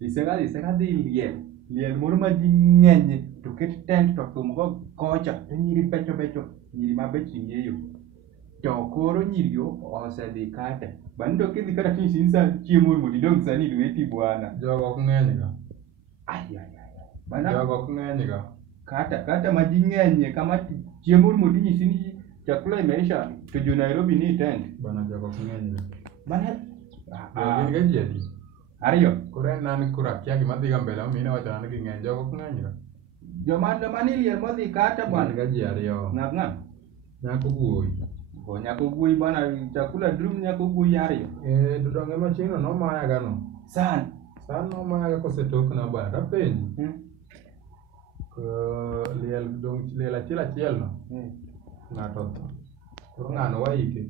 Isega dhi liel moro ma ji ng'enye to ket tent to thum go kocha to nyiri becho becho, nyiri ma bech ing'eyo. To koro nyiri osedhi kata. Bang' to kidhi kata kiny sin sa chiemo mondo idong sani lweti bwana. Jogo ok ng'eny ga. Bana Jogo ok ng'eny ga. kata ma ji ng'enye kama chiemo mondo inyisi ni chakula imeisha to jo Nairobi ni tent. Bana jogo ok ng'eny ga. Bana Gin ga ji adi? ariyo. Koro en an koro akia gima dhi ga mbele mine wacho ni ging'eny. Jogo ok ng'eny ga. Joma ni liel modhi kata bwana. Gin ga ji ariyo. Ng'a? Nyako wuoyi. Nyako wuoyi bwana, chakula drum nyako wuoyi ariyo. To donge machiegni nomaya ga no. San nomaya ga kosetokna bwana. Tapenji. Liel achiel no. Ng'ato tho. Koro ng'ano waike.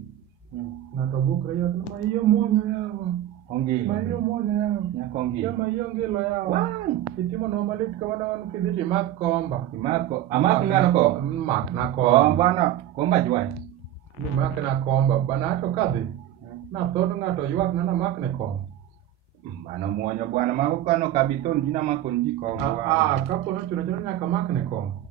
Ng'ato bukre yot ni ma iyo muonyo yawa. Ongilo. Ma iyo muonyo yawa. Nyako ongilo. Ma iyo ongilo yawa. Wai. Itimo no malit kamano kidhi timak komba. Amak ng'ano ko. Mak na komba. Bwana, komba jwai. Mak na komba. Bana to kadhi. Na thod ng'ato ywak na mak ne komba. Bana muonyo bwana, mago kano kabithon jina makon ji komba. Kapo no chuno nyaka mak ne komba.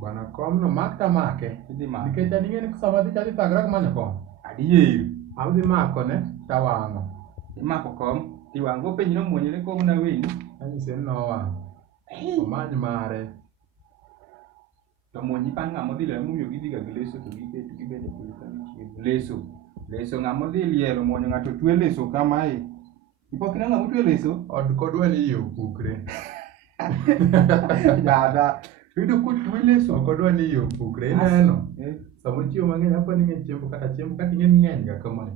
Bana kom no mak ta make. Nikech an ing'e ni sama dhi chadhi thagrak manyo kom. Adier. Adhi mako ne tawang'o. Imako kom, tiwang'o penj no muonyore kom na wendi. Anyise ni nowang'o. Omany mare. To muonyi pan ng'amo dhi liel mumiyo gidhi ga gi leso to gibedo piny ka gichiemo. Leso ng'amo dhi liel muonyo ng'ato twe leso kamae. Ipokina ng'amo twe leso? Od kodwa ni iyo pukre. Dada. Yudo kutwe leso. Kodwa ni iyo pukre. Ineno. Samo chiemo mang'eny apa ni ng'eny chiemo kata ing'eny ng'eny ga kamae.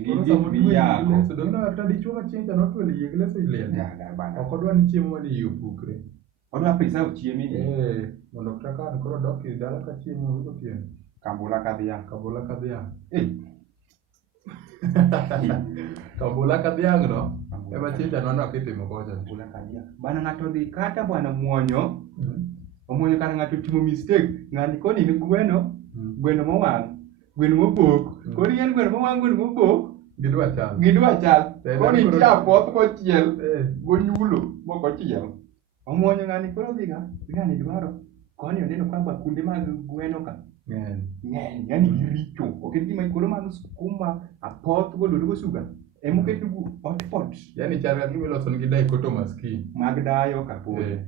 Gigi yako. So dong na tadi chuo chieng' cha notwe liel leso liel. Ok odwa ni chiemo ni iyo pukre. Odwa preserve chiemo ni. Mondo kaka koro dok dala ka chiemo yudo pien. Kambula kadhiang'. Kambula kadhiang' no. Ema chieng' cha nono kitimo kocha. Kambula kadhiang'. Bana ng'ato dhi kata bwana muonyo. Omuonyo kata ng'ato timo mistake. Ng'ani koni ni gweno mowang', gweno mopok. Koni en gweno mowang', gweno mopok. Gidwa chal. Koni nitie apoth mochiel. Gonyulo mokochiel. Omuonyo ng'ani koro dhi ga. Ng'ani dwaro. Koni oneno kwamba kunde mag gweno ka. Ng'eny. Yani giricho. Oket gima koro mag skuma, apoth godo go suga. Emoket hot pot. Yani chal ka gima iloso nigi dichotomous key. Mag dayo kaponi.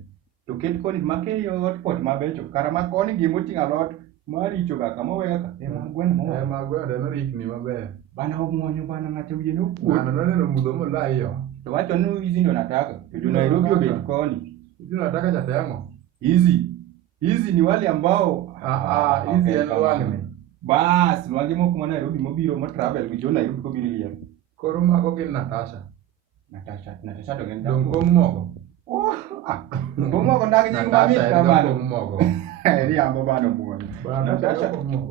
To ket koni makeyo hot pot mabecho. Kara ma koni gimoting'o alot maricho ga kama wega ka. Ema gweno mo. Ema gweno no rikni maber. Bana omuonyo bana ng'ato wiye no kuot. Bana noneno mudho molayo. To wacho ni hizi ndo nataka. To Nairobi obet koni. Hizi nataka cha tayang'o. Hizi ni wale ambao hizi en lwang'ni. Bas, lwangi moko ma Nairobi mobiro mo travel gi jo Nairobi kobiro liel. Koro mago gin Natasha to gen dong pong mogo. Pong mogo ndag nying mamit kamano. Pong mogo. Riambo bano muonyo.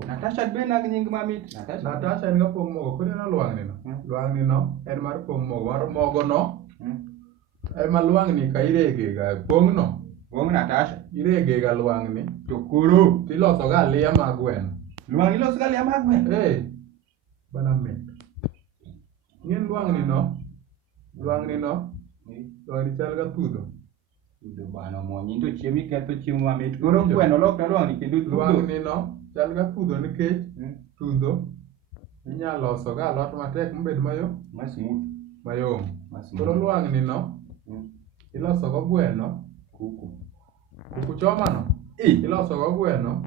Natasha be nag nying mamit. Natasha en ga pong mogo. Koro en lwang'ni no. Lwang'ni no en mar pong mogo. Mar mogo no. Ema lwang'ni ka irege ga pong no. Pong Natasha. Irege ga lwang'ni. To koro tiloso ga aliya mag gweno. Lwang'ni iloso ga aliya mag gweno? Bana mit. Ng'en lwang'ni no. Lwang'ni chal ga tudho. Tudho bana muonyo. To chiemo iketho chiemo mamit. Koro gweno lokra lwang'ni kendo tudho. Lwang'ni no chal ga tudho nikech tudho inyalo loso ga alot matek mabed mayom. Koro lwang'ni no iloso go gweno. Kuku choma no. Iloso go gweno.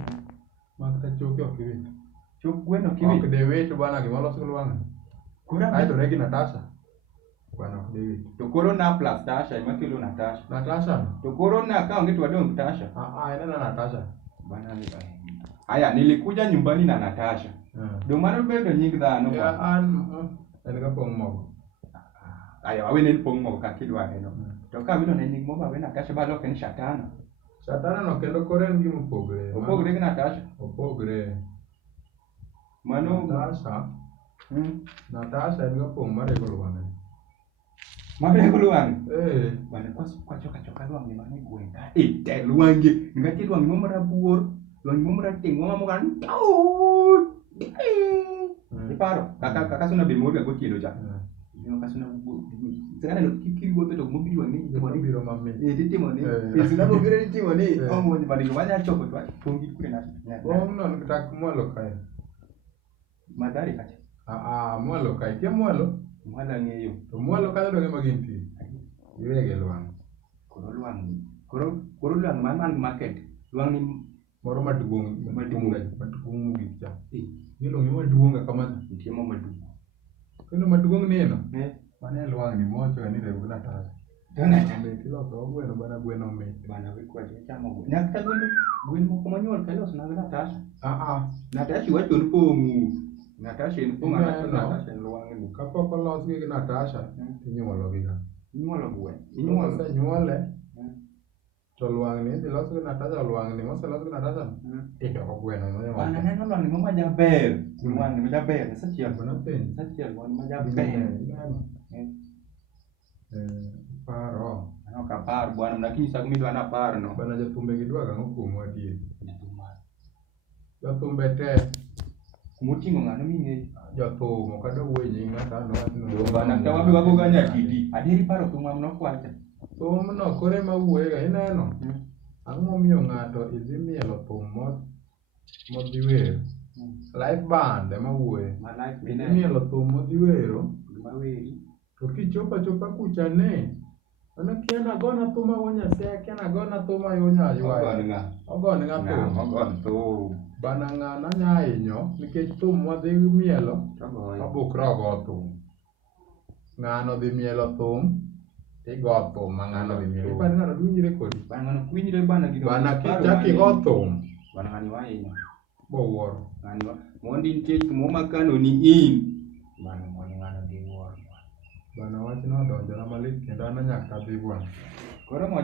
Makta choke ok iwit. Chok gweno kiwit. Ok de wit bana gima loso go lwang'ni. Aito regi Natasha. Gweno ok de wit. To koro na plus Tasha ema kelo Natasha. Natasha. To koro na kaonge tu adong Tasha. Ina Natasha. Bana ni baya. Haya nilikuja nyumbani na Natasha. Ndio maana bedo nying dhano. En ga pong mogo. Haya wawe ni pong mogo kakidwa eno. To ka wino ne nying mogo wawe Natasha ba loke ni Shatana. Shatana no kendo koro en gima opogre. Opogre gi Natasha. Opogre. Mano Natasha. Natasha en ga pong marego lwang'ni. Marego lwang'ni? Bana kwachoka lwang'ni mane gwenda. Te lwang'ni. Ngati lwang'ni mo marabuor. Lwang'ni mo marateng' mo kan. Iparo kaka suna be morga gotieno cha. Yo kasuna sekarang kikigo to mubiro ni biro mamit. Titimo ni. Sina mubiro titimo ni. Omo ni badi kufanya choko tu. Pongi kule na. Non kita mwalo kai. Madari kacha. Mwalo kai. Kia mwalo? Mwala ngeyo. To mwalo kai do maginti. Iwege luang. Koro luang man market. Luang ni moro maduong' gicha. Ngilo ni maduong' kama nitie mo maduong'. Kendo maduong' neno. Mane luang ni mocho ni rebu na tara. Dona tambe kilo to gweno bana gweno me. Bana wikwa chamo gweno. Nyakta gweno moko manyuol kalos na Natasha. Natasha wacho ni pongu. Natasha ni pongu Natasha ni luang ni. Kapok olos gi Natasha inyuolo gi ga. Inyuolo gweno. Inyuolo nyuole. To luang ni dilos gi Natasha luang ni moselos gi Natasha. Idoko gweno no. Bana neno luang ni mama jaber. Luang ni jaber sachiel bana pen. Sachiel luang ni jaber. Paro. Ano kapar bwana lakini sasa mimi ndo anapar no. Bana jathumbe gidwa ga ngokuom wadie. Jathumbe te kumutingo ngano minge. Jathumo kada wuoyi nying ng'ata no. Bana tawabe wago ganya kidi. Adieri paro thum no kwacha. Thum no kore ma wuoyi ga ineno. Ang'o miyo ng'ato idhi mielo thum modhi wer. Live band ema wuoyi. Idhi mielo thum modhi wero. Maweri. To kichopa kucha ne. Ana kiana gona thuma wonya se kiana gona thuma yonya ywa. Ogon nga thum. Ogon thum. Bana ng'ana nya hinyo nikech thum wadhi mielo. Abukra go thum. Ng'ano dhi mielo thum. Igo thum ma ng'ano dhi mielo. Bana ng'ano winjre kodi. Bana ng'ano winjre bana gigo. Bana kichaki go thum. Bana ng'ani wa hinyo. Bo wuoro. Ng'ani wa. Mondi nitie kuma makano ni in. Bana mondi ng'ano dhi wuoro. Bana wach no donjona malit kendo an nyaka dhi bwana. Koro mo